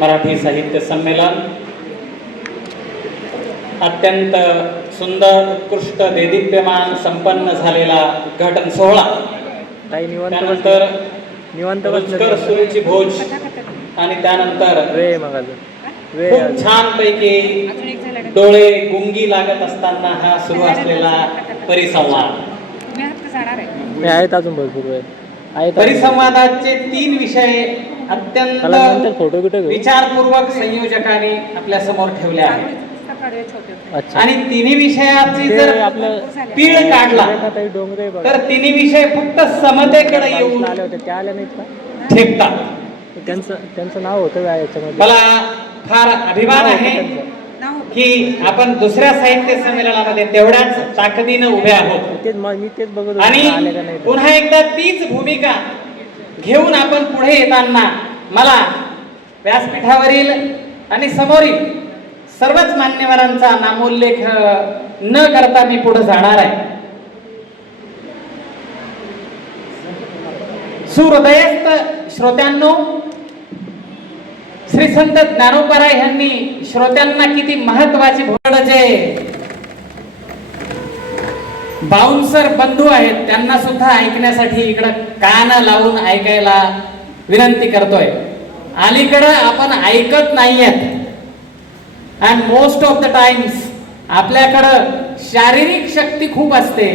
मराठी साहित्य संमेलन. अत्यंत सुंदर उत्कृष्ट देदीप्यमान संपन्न झालेला उद्घाटन सोहळा. त्यानंतर निवांत रुचकर बसलं सुरूची भोज आणि त्यानंतर खूप अजून. छान पैकी डोळे गुंगी लागत असताना हा सुरू असलेला परिसंवाद. आहेत अजून भरपूर. परिसंवादाचे तीन विषय अत्यंत फोटो बिटो विचारपूर्वक संयोजकांनी आपल्यासमोर ठेवले आहेत. अच्छा. आणि तिन्ही विषयाची जर आपलं पीळ काढला तर तिन्ही विषय फक्त समतेकडे येऊन आले होते त्या आल्या नाहीत का? ठेपतात. त्यांचं त्यांचं नाव होतं याच्यामध्ये? मला फार अभिमान आहे. की आपण दुसऱ्या साहित्य संमेलनामध्ये तेवढ्याच ताकदीनं उभे आहोत. तेच मग मी तेच बघत होतो आणि. पुन्हा एकदा तीच भूमिका घेऊन आपण पुढे येताना मला व्यासपीठावरील आणि समोरील सर्वच मान्यवरांचा नामोल्लेख न करता मी पुढे जाणार आहे. सुहृदयस्थ श्रोत्यांनो श्री संत ज्ञानोपराय यांनी श्रोत्यांना किती महत्वाची भूमिका जे बाउन्सर बंधू आहेत त्यांना सुद्धा ऐकण्यासाठी इकडं कान लावून ऐकायला विनंती करतोय. अलीकडं आपण ऐकत नाहीयेत. And most of the times आपल्याकडं शारीरिक शक्ती खूप असते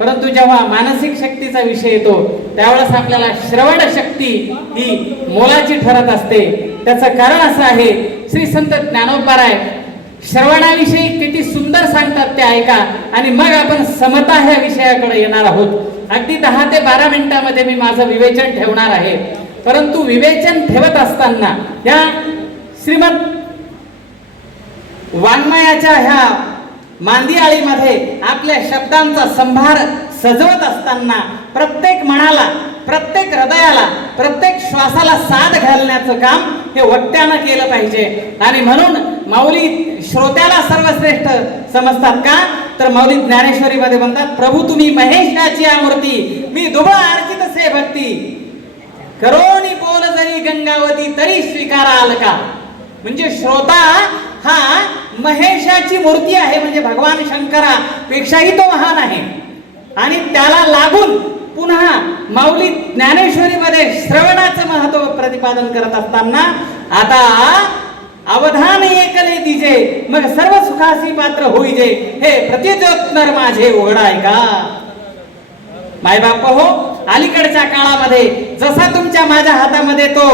परंतु जेव्हा मानसिक शक्तीचा विषय येतो त्यावेळेस आपल्याला श्रवण शक्ती ही मोलाची ठरत असते. त्याचं कारण असं आहे श्री संत ज्ञानोबाराय श्रवणाविषयी किती सुंदर सांगतात ते ऐका. आणि मग आपण समता ह्या विषयाकडे येणार आहोत. अगदी दहा ते बारा मिनिटामध्ये मी माझं विवेचन ठेवणार आहे. परंतु विवेचन ठेवत असताना या श्रीमद वाङ्मयाच्या ह्या मांदियाळीमध्ये आपल्या शब्दांचा संभार सजवत असताना प्रत्येक मनाला प्रत्येक हृदयाला प्रत्येक श्वासाला साथ घालण्याचं काम हे वक्त्यानं केलं पाहिजे. आणि म्हणून माऊली श्रोत्याला सर्वश्रेष्ठ समजतात का? तर माऊली ज्ञानेश्वरीमध्ये म्हणतात प्रभू तुम्ही महेशाची आमूर्ती मी दुबळ अर्जित से भक्ती. करोनी बोल जरी गंगावती तरी स्वीकारा आल का म्हणजे श्रोता हा महेशाची मूर्ती आहे म्हणजे भगवान शंकरा पेक्षाही तो महान आहे. आणि त्याला लागून पुन्हा माऊली ज्ञानेश्वरीमध्ये श्रवणाचं महत्त्व प्रतिपादन करत असताना आता अवधान एकले दिजे मग सर्व सुखासी पात्र होईजे हे प्रतिज्योत्तर माझे उघडाय का? मायबाप हो अलीकडच्या काळामध्ये जसा तुमच्या माझ्या हातामध्ये तो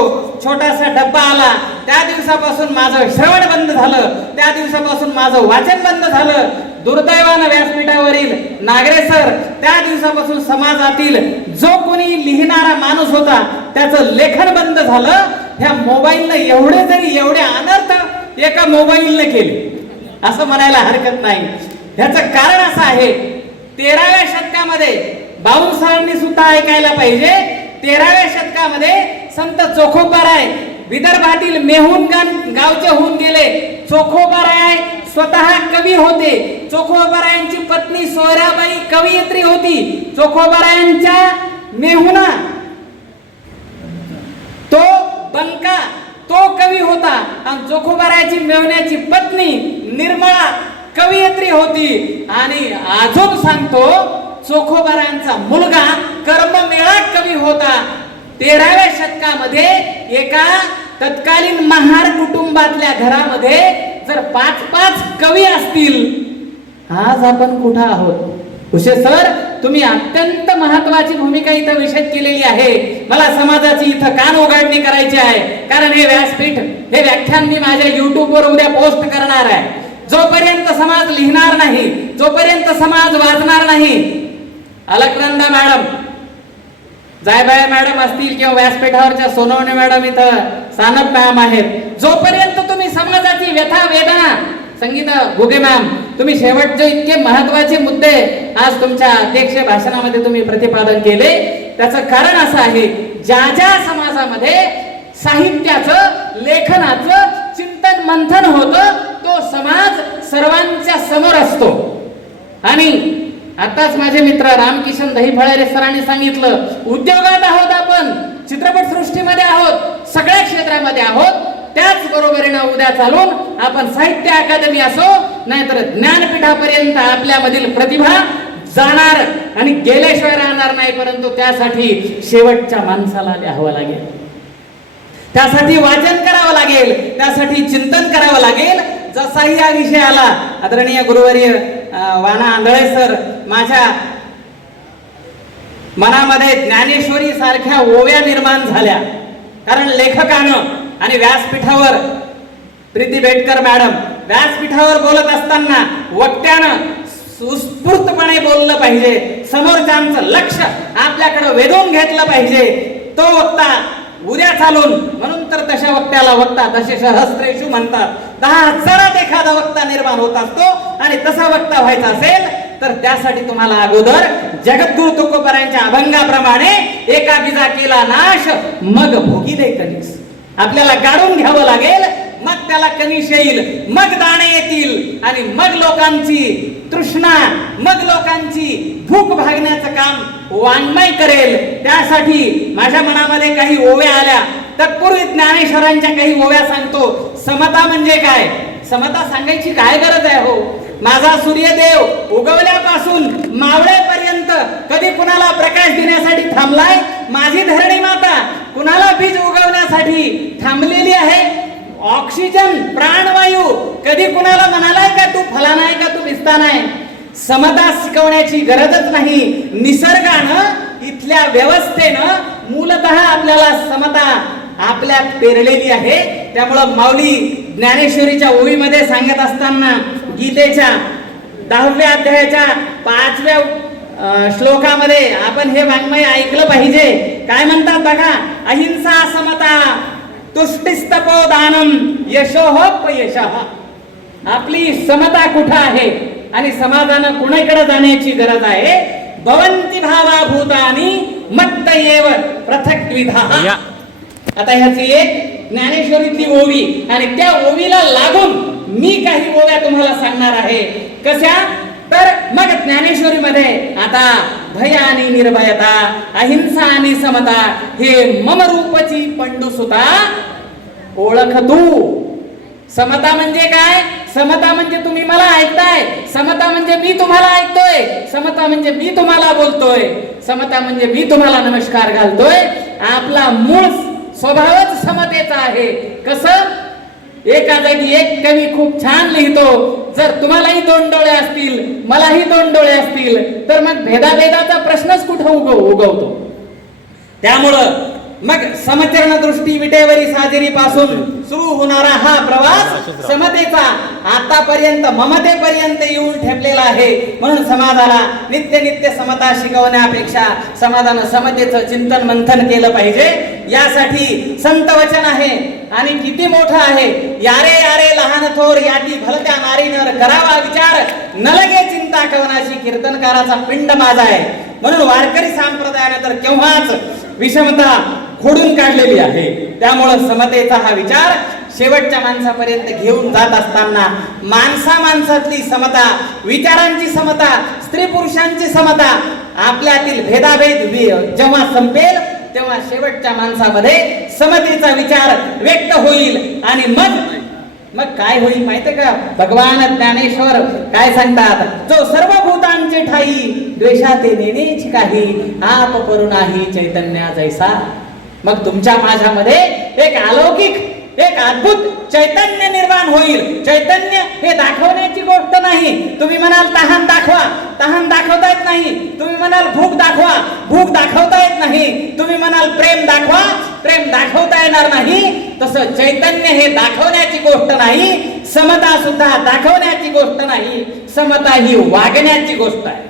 छोटासा डब्बा आला त्या दिवसापासून माझं श्रवण बंद झालं त्या दिवसापासून माझं वाचन बंद झालं दुर्दैवानं व्यासपीठावरील नागरे सर त्या दिवसापासून समाजातील जो कोणी लिहिणारा माणूस होता त्याचं लेखन बंद झालं. ह्या मोबाईलनं एवढे जरी एवढे अनर्थ एका मोबाईलनं केले असं म्हणायला हरकत नाही. ह्याचं कारण असं आहे तेराव्या शतकामध्ये बाळूसाहेबांनी सुद्धा ऐकायला पाहिजे. तेराव्या शतकामध्ये संत चोखोबाराय विदर्भातील मेहुणगान गावचे होऊन गेले. चोखोबाराय स्वतः कवी होते. चोखोबारायांची पत्नी सोयराबाई कवयित्री होती. चोखोबारायांच्या मेहुना तो बलका तो कवी होता. आणि चोखोबरायाची मेवण्याची पत्नी निर्मळा कवयित्री होती. आणि अजून सांगतो चोखोबारायांचा मुलगा कर्ममेळा कवी होता. तेराव्या शतकामध्ये एका तत्कालीन महार कुटुंबातल्या घरामध्ये जर पाच पाच कवी असतील आज आपण कुठं आहोत? उशे सर तुम्ही अत्यंत महत्वाची भूमिका इथं विषद केलेली आहे. मला समाजाची इथं कान उघडणी करायची आहे. कारण हे व्यासपीठ हे व्याख्यान मी माझ्या युट्यूबवर उद्या पोस्ट करणार आहे. जोपर्यंत समाज लिहिणार नाही जोपर्यंत समाज वाचणार नाही अलकनंदा मॅडम जायबाय मॅडम असतील किंवा व्यासपीठावरच्या सोनवणे मॅडम इथं सानप मॅम आहेत. जोपर्यंत समाजाची व्यथा वेदना. संगीता घुगे मॅम तुम्ही शेवटचे इतके महत्त्वाचे मुद्दे आज तुमच्या अध्यक्ष भाषणामध्ये तुम्ही प्रतिपादन केले. त्याचं कारण असं आहे ज्या ज्या समाजामध्ये साहित्याचं लेखनाचं चिंतन मंथन होतं तो समाज सर्वांच्या समोर असतो. आणि आताच माझे मित्र रामकिशन दहीफळे सरांनी सांगितलं उद्योगात आहोत आपण चित्रपट सृष्टीमध्ये आहोत सगळ्या क्षेत्रामध्ये आहोत त्याच बरोबरीनं उद्या चालून आपण साहित्य अकादमी असो नाहीतर ज्ञानपीठापर्यंत आपल्यामधील प्रतिभा जाणार आणि गेल्याशिवाय राहणार नाही परंतु त्यासाठी शेवटच्या माणसाला लिहावं लागेल. त्यासाठी वाचन करावं लागेल त्यासाठी चिंतन करावं लागेल. जसाही या विषय आला आदरणीय गुरुवर्य वाना आंधळे सर माझ्या मनामध्ये ज्ञानेश्वरी सारख्या ओव्या निर्माण झाल्या. कारण लेखकानं आणि व्यासपीठावर प्रीती बेटकर मॅडम व्यासपीठावर बोलत असताना वक्त्यानं सुस्फूर्तपणे बोललं पाहिजे. समोरच्यांचं लक्ष आपल्याकडे वेधून घेतलं पाहिजे. तो वक्ता उद्या चालून म्हणून तर तशा वक्त्याला वक्ता तसे सहस्त्रेशू म्हणतात. दहा हजारात एखादा वक्ता निर्माण होत असतो आणि तसा वक्ता व्हायचा असेल तर त्यासाठी तुम्हाला अगोदर जगद्गुरु तुकोबरांच्या अभंगाप्रमाणे एका बिजा केला नाश मग भोगी दे कणीस आपल्याला गाडून घ्यावं लागेल मग त्याला कनिश येईल मग दाणे येतील आणि मग लोकांची तृष्णा मग लोकांची भूक भागण्याचं काम वाङ्मय करेल. त्यासाठी माझ्या मनामध्ये काही ओव्या आल्या. तत्पूर्वी ज्ञानेश्वरांच्या काही ओव्या सांगतो. समता म्हणजे काय? समता सांगायची काय गरज आहे हो? माझा सूर्यदेव उगवल्यापासून मावळेपर्यंत कधी कुणाला प्रकाश देण्यासाठी थांबलाय? माझी धरणी माता कुणाला बीज उगवण्यासाठी थांबलेली आहे? ऑक्सिजन प्राणवायू कधी कुणाला म्हणालाय का तू फलाना आहे का तू विस्ताना आहे? समता शिकवण्याची गरजच नाही. निसर्गानं इथल्या व्यवस्थेनं मूलत आपल्याला समता आपल्यात पेरलेली आहे. त्यामुळं माऊली ज्ञानेश्वरीच्या ओळीमध्ये सांगत असताना गीतेच्या दहाव्या अध्यायाच्या पाचव्या श्लोकामध्ये आपण हे वाङ्मय ऐकलं पाहिजे. काय म्हणतात बघा? अहिंसा समता तुष्टिस्तपो दानम यश आपली समता कुठं आहे? आणि समाजानं कुणाकडे जाण्याची गरज आहे? भवंती भावा भूतानी मत्त येव पृथक द्विधा. आता ह्याची एक ज्ञानेश्वरीतली ओवी. आणि त्या ओवीला लागून मी काही ओव्या तुम्हाला सांगणार आहे. कशा? तर मग ज्ञानेश्वरीमध्ये आता भय आणि निर्भयता अहिंसा आणि समता हे मम रूपची पंडुसुता ओळख तू समता म्हणजे काय? समता म्हणजे तुम्ही मला ऐकताय. समता म्हणजे मी तुम्हाला ऐकतोय. समता म्हणजे मी तुम्हाला बोलतोय. समता म्हणजे मी तुम्हाला नमस्कार घालतोय. आपला मूळ स्वभावच समतेचा आहे. कसं? एका जागी एक कवी खूप छान लिहितो. जर तुम्हालाही दोन डोळे असतील मलाही दोन डोळे असतील तर मग भेदाभेदाचा प्रश्नच कुठं उगव उगवतो? त्यामुळं मग समचरण दृष्टी विटेवरी साजेरी पासून सुरू होणारा हा प्रवास समतेचा आतापर्यंत ममतेपर्यंत येऊन ठेपलेला आहे. म्हणून समाजाला नित्य नित्य समता शिकवण्यापेक्षा समाजानं समतेचं चिंतन मंथन केलं पाहिजे. यासाठी संत वचन आहे. आणि किती मोठं आहे? यारे यारे लहान थोर याती भलत्या नारी नर करावा विचार. न लगे चिंता कवनाची कीर्तनकाराचा पिंड माझा आहे. म्हणून वारकरी संप्रदायाने तर केव्हाच विषमता खोडून काढलेली आहे. त्यामुळं समतेचा हा विचार शेवटच्या माणसापर्यंत घेऊन जात असताना माणसा माणसातली समता विचारांची समता स्त्री पुरुषांची समता आपल्यातील भेदाभेद जेव्हा संपेल तेव्हा शेवटच्या माणसामध्ये समतेचा विचार व्यक्त होईल आणि मग मग काय होईल माहितीये का? भगवान ज्ञानेश्वर काय सांगतात? जो सर्व भूतांचे ठाई द्वेषाते नेणेची काही आप करू नाही चैतन्या जैसा. मग तुमच्या माझ्यामध्ये एक अलौकिक एक अद्भुत चैतन्य निर्माण होईल. चैतन्य हे दाखवण्याची गोष्ट नाही. तुम्ही म्हणाल तहान दाखवा. तहान दाखवता येत नाही. तुम्ही म्हणाल भूक दाखवा. भूक दाखवता येत नाही. तुम्ही म्हणाल प्रेम दाखवा. प्रेम दाखवता येणार नाही. तसं चैतन्य हे दाखवण्याची गोष्ट नाही. समता सुद्धा दाखवण्याची गोष्ट नाही. समता ही वागण्याची गोष्ट आहे.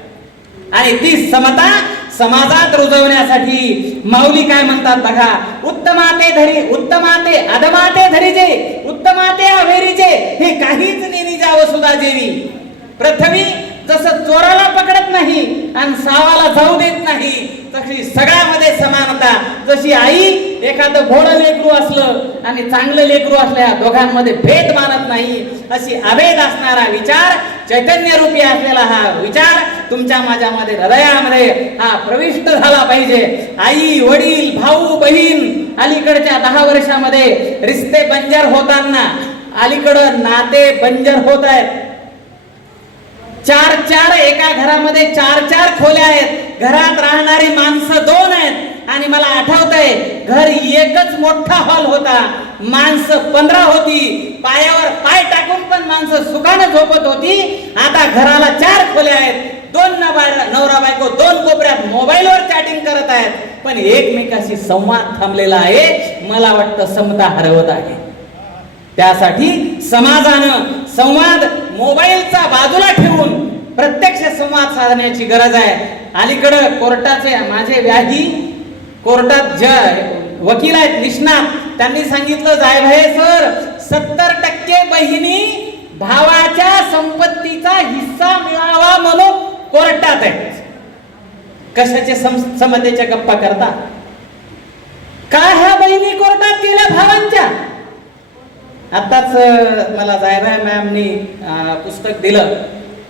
आणि ती समता समाजात रुजवण्यासाठी माऊली काय म्हणतात बघा? उत्तमाते धरी उत्तमाते अधमाते धरीजे उत्तमाते अभेरीचे हे काहीच नेली जावं सुद्धा जेवी प्रथमी जसं चोराला पकडत नाही आणि सावाला जाऊ देत नाही तशी सगळ्यामध्ये समानता. जशी आई एखादं भोळं लेकरू असलं आणि चांगलं लेकरू असल्या दोघांमध्ये भेद मानत नाही अशी अभेद असणारा विचार चैतन्य रूपी असलेला हा विचार तुमच्या माझ्यामध्ये हृदयामध्ये हा प्रविष्ट झाला पाहिजे. आई वडील भाऊ बहीण अलीकडच्या दहा वर्षामध्ये रिश्ते बंजर होताना अलीकडं नाते बंजर होत आहेत. चार चार एका घरामध्ये चार चार खोल्या आहेत. घरात राहणारी माणसं दोन आहेत. आणि मला आठवतंय घर एकच मोठा हॉल होता. माणसं पंधरा होती. पायावर पाय टाकून पण माणसं सुखानं झोपत होती. आता घराला चार खोल्या आहेत. दोन नवरा नवरा बायको दोन कोपऱ्यात मोबाईलवर चॅटिंग करत आहेत. पण एकमेकाशी संवाद थांबलेला आहे. मला वाटतं समता हरवत आहे. त्यासाठी समाजानं संवाद मोबाईलचा बाजूला प्रत्यक्ष संवाद साधण्याची गरज आहे. अलीकडं कोर्टाचे माझे व्याधी कोर्टात ज वकील आहेत निष्णात. त्यांनी सांगितलं जाय भाई सर सत्तर टक्के बहिणी भावाच्या संपत्तीचा हिस्सा मिळावा म्हणून कोर्टात आहे कशाचे सम- समतेच्या गप्पा करता? का ह्या बहिणी कोर्टात गेल्या भावांच्या? आताच मला जायभाई मॅमनी पुस्तक दिलं.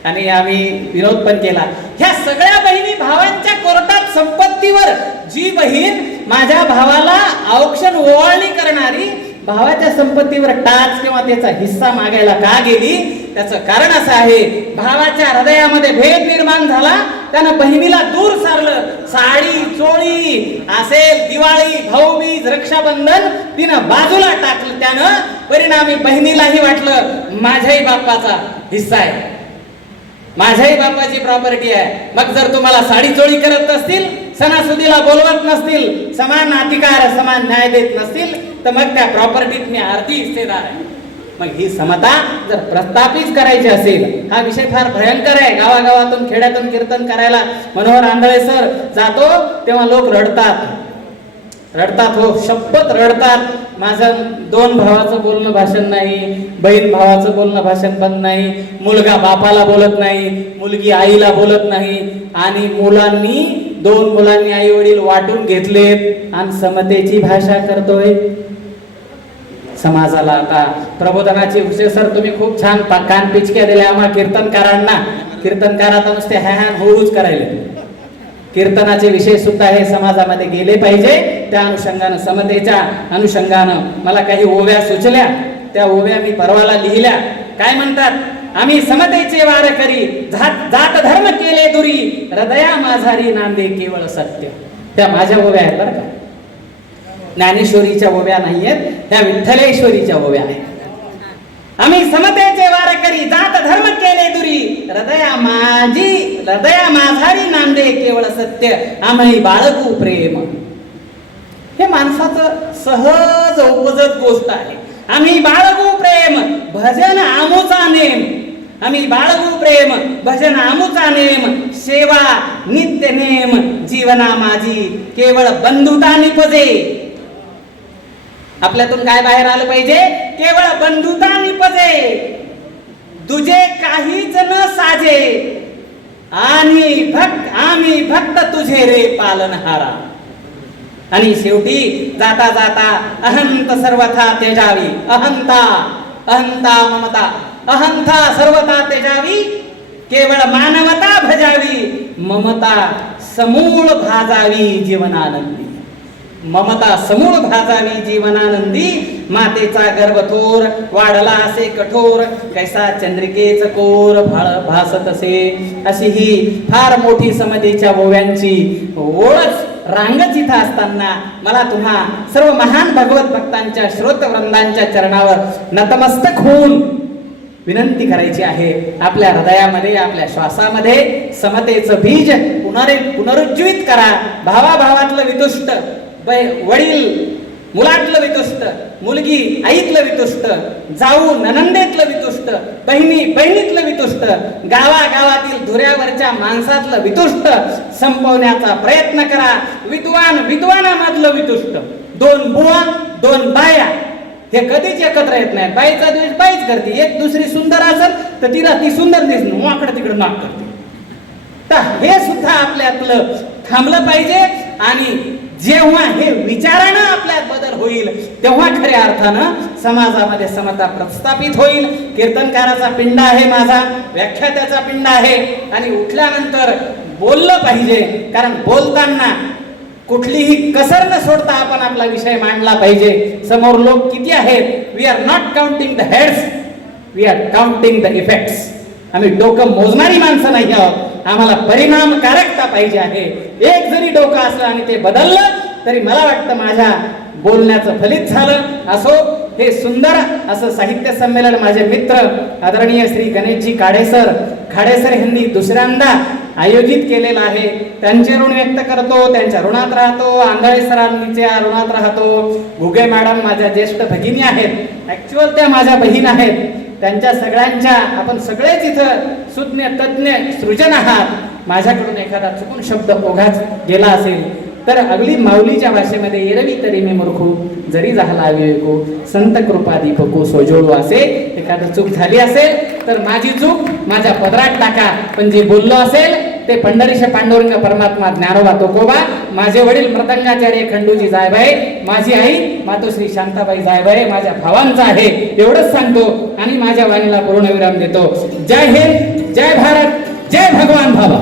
आणि आम्ही विरोध पण केला. ह्या सगळ्या बहिणी भावांच्या कोर्टात संपत्तीवर जी बहीण माझ्या भावाला औक्षण ओवाळणी करणारी भावाच्या संपत्तीवर टाच किंवा त्याचा हिस्सा मागायला का गेली? त्याचं कारण असं आहे भावाच्या हृदयामध्ये भेद निर्माण झाला त्यानं बहिणीला दूर सारलं. साडी चोळी असेल दिवाळी भाऊबीज रक्षाबंधन तिनं बाजूला टाकलं त्यानं. परिणामी बहिणीलाही वाटलं माझ्याही बाप्पाचा हिस्सा आहे. माझ्याही बापाची प्रॉपर्टी आहे. मग जर तुम्हाला साडी चोळी करत नसतील सणासुदीला बोलवत नसतील समान अधिकार समान न्याय देत नसतील तर मग त्या प्रॉपर्टीत मी अर्धी हिस्सेदार आहे. मग ही समता जर प्रस्थापित करायची असेल हा विषय फार भयंकर आहे. गावागावातून खेड्यातून कीर्तन करायला मनोहर आंधळे सर जातो तेव्हा लोक रडतात. रडतात हो शपथ रडतात. माझं दोन भावाचं बोलणं भाषण नाही बहीण भावाचं बोलणं भाषण पण नाही मुलगा बापाला बोलत नाही मुलगी आईला बोलत नाही आणि मुलांनी दोन मुलांनी आई वडील वाटून घेतलेत आणि समतेची भाषा करतोय. समाजाला आता प्रबोधनाचे विषय सर तुम्ही खूप छान कानपिचक्या कान पिचक्या दिल्या आम्हाला कीर्तनकारांना. कीर्तनकारात नुसते हॅ हॅन होऊच करायला कीर्तनाचे विषय सुद्धा हे समाजामध्ये गेले पाहिजे. त्या अनुषंगानं समतेच्या अनुषंगानं मला काही ओव्या सुचल्या. त्या ओव्या मी परवाला लिहिल्या. काय म्हणतात? आम्ही समतेचे वार करी जात जात धर्म केले दुरी. हृदया माझारी नांदे केवळ सत्य. त्या माझ्या ओव्या आहेत बरं का? ज्ञानेश्वरीच्या ओव्या नाहीयेत. त्या विठ्ठलेश्वरीच्या ओव्या आहेत. आम्ही समतेचे वारकरी जात धर्म केले दुरी. हृदया माझी हृदया माझारी नांदे केवळ सत्य आम्ही बाळगू प्रेम. हे माणसाचं सहज उपजत गोष्ट आहे. आम्ही बाळगू प्रेम भजन आमोचा नेम. आम्ही बाळगू प्रेम भजन आमोचा नेम. सेवा नित्य नेम. जीवना माझी केवळ बंधुता निपजे. आपल्यातून काय बाहेर आलं पाहिजे? केवळ बंधुता निपजे तुझे काहीच न साजे. आणि भक्त आम्ही भक्त तुझे रे पालनहारा. आणि शेवटी जाता जाता अहंत सर्वथा तेजावी. अहंता अहंता ममता. अहंता सर्वथा तेजावी. केवळ मानवता भजावी. ममता समूळ भाजावी जीवनानंदी. ममता समूळ भाजावी जीवनानंदी मातेचा गर्भ थोर वाढला असे कठोर कैसा चंद्रिकेच कोर भाळ भासत असे. अशी ही फार मोठी समतेच्या ओव्यांची ओळख रांगच इथं असताना मला तुम्हा सर्व महान भगवत भक्तांच्या श्रोतवृंदांच्या चरणावर नतमस्तक होऊन विनंती करायची आहे. आपल्या हृदयामध्ये आपल्या श्वासामध्ये समतेचं बीज पुनरे पुनरुज्जीवित करा. भावाभावातलं विदुष्ट बै- वडील मुलातलं असतं मुलगी आईतलं वितुष्ट जाऊ ननंदेतलं वितुष्ट बहिणी बहिणीतलं वितुष्ट गावागावातील धुऱ्यावरच्या माणसातलं वितुष्ट संपवण्याचा प्रयत्न करा. विद्वान विद्वानामधलं वितुष्ट दोन बुवा दोन बाया. हे कधीच एकत्र येत नाही. बाईचा द्वेष बाईच करते. एक दुसरी सुंदर असेल तर तिला ती सुंदर दिसणं वाकडं तिकडं माग करते. तर हे सुद्धा आपल्यातलं थांबलं पाहिजे आणि जेव्हा हे विचारानं आपल्यात बदल होईल तेव्हा खऱ्या अर्थानं समाजामध्ये समता प्रस्थापित होईल. कीर्तनकाराचा पिंड आहे माझा व्याख्यात्याचा पिंड आहे. आणि उठल्यानंतर बोललं पाहिजे कारण बोलताना कुठलीही कसर न सोडता आपण आपला विषय मांडला पाहिजे. समोर लोक किती आहेत? We are not counting the heads we are counting the effects आम्ही डोकं मोजणारी माणसं नाही आहोत. आम्हाला परिणामकारकता पाहिजे आहे. एक जरी डोकं असलं आणि ते बदललं तरी मला वाटतं माझ्या बोलण्याचं फलित झालं. असो हे सुंदर असं साहित्य संमेलन माझे मित्र आदरणीय श्री गणेशजी काडेसर खाडेसर यांनी दुसऱ्यांदा आयोजित केलेलं आहे. त्यांचे ऋण व्यक्त करतो त्यांच्या ऋणात राहतो आंधळे सरांच्या ऋणात राहतो. घुगे मॅडम माझ्या ज्येष्ठ भगिनी आहेत. ऍक्च्युअल त्या माझ्या बहीण आहेत. त्यांच्या सगळ्यांच्या आपण सगळेच इथं सुज्ञ तज्ञ सृजन आहात. माझ्याकडून एखादा चुकून शब्द ओघाच गेला असेल तर अगदी माऊलीच्या भाषेमध्ये एरवी तरी मी मूर्खू जरी झाला विवेको संत कृपा दीपको सोजोळू असे एखादं चूक झाली असेल तर माझी चूक माझ्या पदरात टाका. पण जे बोललो असेल ते पंढरीशे पांडुरंग परमात्मा ज्ञानोबा तुकोबा माझे वडील मृदंगाचार्य खंडूजी जायबाई माझी आई मातोश्री शांताबाई जायबाई माझ्या भावांचा आहे एवढंच सांगतो आणि माझ्या वाणीला पूर्णविराम देतो. जय हिंद जय भारत जय भगवान भाभा